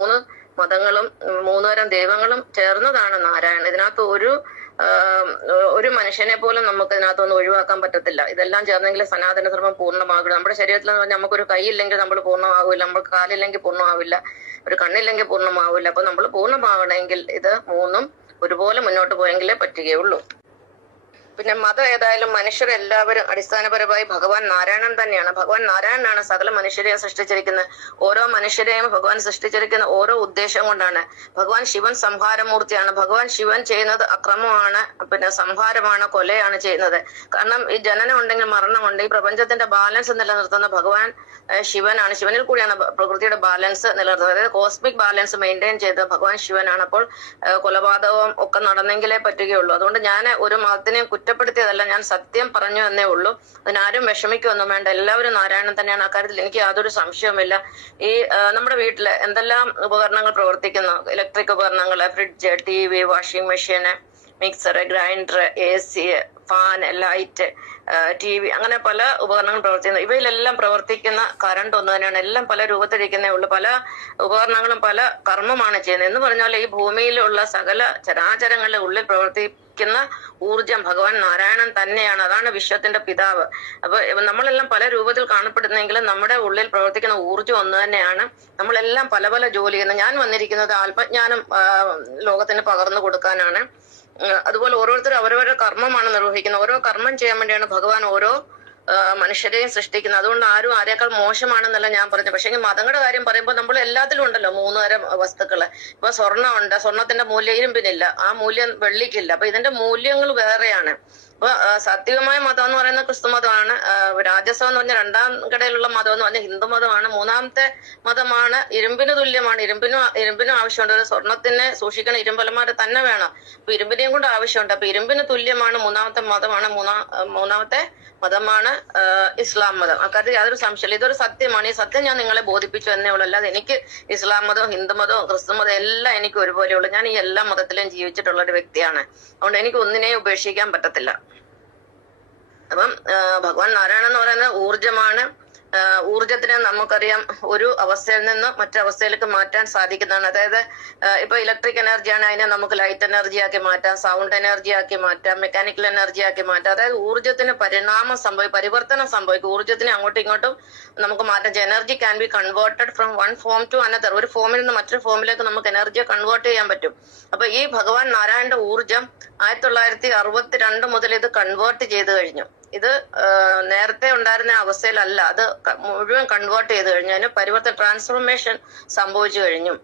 മൂന്ന് മതങ്ങളും മൂന്ന് തരം ദൈവങ്ങളും ചേർന്നതാണ് നാരായണൻ. ഇതിനകത്ത് ഒരു മനുഷ്യനെ പോലും നമുക്ക് ഇതിനകത്തൊന്നും ഒഴിവാക്കാൻ പറ്റത്തില്ല. ഇതെല്ലാം ചേർന്നെങ്കിൽ സനാതന ധർമ്മം പൂർണ്ണമാകും. നമ്മുടെ ശരീരത്തിൽ എന്ന് പറഞ്ഞാൽ നമുക്കൊരു കൈയില്ലെങ്കിൽ നമ്മൾ പൂർണ്ണമാവില്ല, നമുക്ക് കാലില്ലെങ്കിൽ പൂർണ്ണമാവില്ല, ഒരു കണ്ണില്ലെങ്കിൽ പൂർണ്ണമാവില്ല. അപ്പൊ നമ്മൾ പൂർണ്ണമാവണമെങ്കിൽ ഇത് മൂന്നും ഒരുപോലെ മുന്നോട്ട് പോയെങ്കിലേ പറ്റുകയുള്ളൂ. പിന്നെ മതം ഏതായാലും മനുഷ്യരെല്ലാവരും അടിസ്ഥാനപരമായി ഭഗവാൻ നാരായണൻ തന്നെയാണ്. ഭഗവാൻ നാരായണനാണ് സകല മനുഷ്യരെയും സൃഷ്ടിച്ചിരിക്കുന്നത്. ഓരോ മനുഷ്യരെയും ഭഗവാൻ സൃഷ്ടിച്ചിരിക്കുന്ന ഓരോ ഉദ്ദേശം കൊണ്ടാണ്. ഭഗവാൻ ശിവൻ സംഹാരമൂർത്തിയാണ്. ഭഗവാൻ ശിവൻ ചെയ്യുന്നത് അക്രമമാണ്, പിന്നെ സംഹാരമാണ്, കൊലയാണ് ചെയ്യുന്നത്. കാരണം ഈ ജനനം ഉണ്ടെങ്കിൽ മരണമുണ്ട്. ഈ പ്രപഞ്ചത്തിന്റെ ബാലൻസ് നിലനിർത്തുന്ന ഭഗവാൻ ശിവനാണ്. ശിവനിൽ കൂടിയാണ് പ്രകൃതിയുടെ ബാലൻസ് നിലനിർത്തുന്നത്. അതായത് കോസ്മിക് ബാലൻസ് മെയിൻറ്റെയിൻ ചെയ്ത് ഭഗവാൻ ശിവനാണ്. അപ്പോൾ കൊലപാതകവും ഒക്കെ നടന്നെങ്കിലേ പറ്റുകയുള്ളൂ. അതുകൊണ്ട് ഞാൻ ഒരു മതത്തിനെയും കുറ്റപ്പെടുത്തിയതല്ല, ഞാൻ സത്യം പറഞ്ഞു എന്നേ ഉള്ളൂ. അതിനാരും വിഷമിക്കൊന്നും വേണ്ട. എല്ലാവരും നാരായണൻ തന്നെയാണ്. അക്കാര്യത്തിൽ എനിക്ക് യാതൊരു സംശയവുമില്ല. ഈ നമ്മുടെ വീട്ടില് എന്തെല്ലാം ഉപകരണങ്ങൾ പ്രവർത്തിക്കുന്നു, ഇലക്ട്രിക് ഉപകരണങ്ങൾ, fridge, TV, washing machine, mixer, grinder, AC, fan, light, TV, അങ്ങനെ പല ഉപകരണങ്ങൾ പ്രവർത്തിക്കുന്നു. ഇവയിലെല്ലാം പ്രവർത്തിക്കുന്ന കറണ്ട് ഒന്ന് തന്നെയാണ്. എല്ലാം പല രൂപത്തിരിക്കുന്നേ ഉള്ളൂ. പല ഉപകരണങ്ങളും പല കർമ്മമാണ് ചെയ്യുന്നത്. എന്ന് പറഞ്ഞാൽ ഈ ഭൂമിയിലുള്ള സകല ചരാചരങ്ങളുടെ ഉള്ളിൽ പ്രവർത്തിക്കുന്ന ഊർജം ഭഗവാൻ നാരായണൻ തന്നെയാണ്. അതാണ് വിശ്വത്തിന്റെ പിതാവ്. അപ്പൊ നമ്മളെല്ലാം പല രൂപത്തിൽ കാണപ്പെടുന്നെങ്കിലും നമ്മുടെ ഉള്ളിൽ പ്രവർത്തിക്കുന്ന ഊർജം ഒന്ന് തന്നെയാണ്. നമ്മളെല്ലാം പല പല ജോലി ചെയ്യുന്നത്. ഞാൻ വന്നിരിക്കുന്നത് ആത്മജ്ഞാനം ലോകത്തിന് പകർന്നു കൊടുക്കാനാണ്. അതുപോലെ ഓരോരുത്തരും അവരവരുടെ കർമ്മമാണ് നിർവഹിക്കുന്നത്. ഓരോ കർമ്മം ചെയ്യാൻ വേണ്ടിയാണ് ഭഗവാൻ ഓരോ മനുഷ്യരെയും സൃഷ്ടിക്കുന്നത്. അതുകൊണ്ട് ആരും ആരെക്കാൾ മോശമാണെന്നല്ല ഞാൻ പറഞ്ഞു. പക്ഷെ മതങ്ങളുടെ കാര്യം പറയുമ്പോൾ നമ്മൾ എല്ലാത്തിലും ഉണ്ടല്ലോ മൂന്ന് തരം വസ്തുക്കള്. ഇപ്പൊ സ്വർണ്ണം ഉണ്ട്, സ്വർണത്തിന്റെ മൂല്യം ഇരുമ്പിനില്ല, ആ മൂല്യം വെള്ളിക്കില്ല. അപ്പൊ ഇതിന്റെ മൂല്യങ്ങൾ വേറെയാണ്. അപ്പൊ സാത്വികമായ മതം എന്ന് പറയുന്നത് ക്രിസ്തു മതമാണ്. രാജസം എന്ന് പറഞ്ഞാൽ രണ്ടാം കടയിലുള്ള മതം എന്ന് പറഞ്ഞാൽ ഹിന്ദു മതമാണ്. മൂന്നാമത്തെ മതമാണ് ഇരുമ്പിന് തുല്യമാണ്. ഇരുമ്പിനും ആവശ്യമുണ്ട്. ഒരു സ്വർണത്തിനെ സൂക്ഷിക്കണം ഇരുമ്പലന്മാരെ തന്നെ വേണം. അപ്പൊ ഇരുമ്പിനെയും കൊണ്ട് ആവശ്യമുണ്ട്. അപ്പൊ ഇരുമ്പിന് തുല്യമാണ് മൂന്നാമത്തെ മതമാണ്. മൂന്നാമത്തെ മതമാണ് ഇസ്ലാം മതം. അക്കാര്യത്തിൽ യാതൊരു സംശയമില്ല. ഇതൊരു സത്യമാണ്. ഈ സത്യം ഞാൻ നിങ്ങളെ ബോധിപ്പിച്ചു എന്നേ ഉള്ളൂ. അല്ലാതെ എനിക്ക് ഇസ്ലാം മതവും ഹിന്ദു മതവും ക്രിസ്തു മതവും എല്ലാം എനിക്ക് ഒരുപോലെയുള്ളൂ. ഞാൻ ഈ എല്ലാ മതത്തിലും ജീവിച്ചിട്ടുള്ള ഒരു വ്യക്തിയാണ്. അതുകൊണ്ട് എനിക്ക് ഒന്നിനെയും ഉപേക്ഷിക്കാൻ പറ്റത്തില്ല. അപ്പം ഭഗവാൻ നാരായണൻ എന്ന് പറയുന്നത് ഊർജമാണ്. ഊർജത്തിനെ നമുക്കറിയാം ഒരു അവസ്ഥയിൽ നിന്ന് മറ്റൊരവസ്ഥയിലേക്ക് മാറ്റാൻ സാധിക്കുന്നതാണ്. അതായത് ഇപ്പൊ ഇലക്ട്രിക് എനർജിയാണ്, അതിനെ നമുക്ക് ലൈറ്റ് എനർജി ആക്കി മാറ്റാം, സൗണ്ട് എനർജി ആക്കി മാറ്റാം, മെക്കാനിക്കൽ എനർജി ആക്കി മാറ്റാം. അതായത് ഊർജത്തിന് പരിവർത്തനം സംഭവിക്കും. ഊർജത്തിനെ അങ്ങോട്ടും ഇങ്ങോട്ടും നമുക്ക് മാറ്റാം. Energy can be converted from one form to another. ഒരു ഫോമിൽ നിന്ന് മറ്റൊരു ഫോമിലേക്ക് നമുക്ക് എനർജിയെ കൺവേർട്ട് ചെയ്യാൻ പറ്റും. അപ്പൊ ഈ ഭഗവാൻ നാരായണന്റെ ഊർജം 1962 മുതൽ ഇത് കൺവേർട്ട് ചെയ്ത് കഴിഞ്ഞു. ഇത് നേരത്തെ ഉണ്ടായിരുന്ന അവസ്ഥയിലല്ല, അത് മുഴുവൻ കൺവേർട്ട് ചെയ്ത് കഴിഞ്ഞു. അതിന് ട്രാൻസ്ഫോർമേഷൻ സംഭവിച്ചു കഴിഞ്ഞു.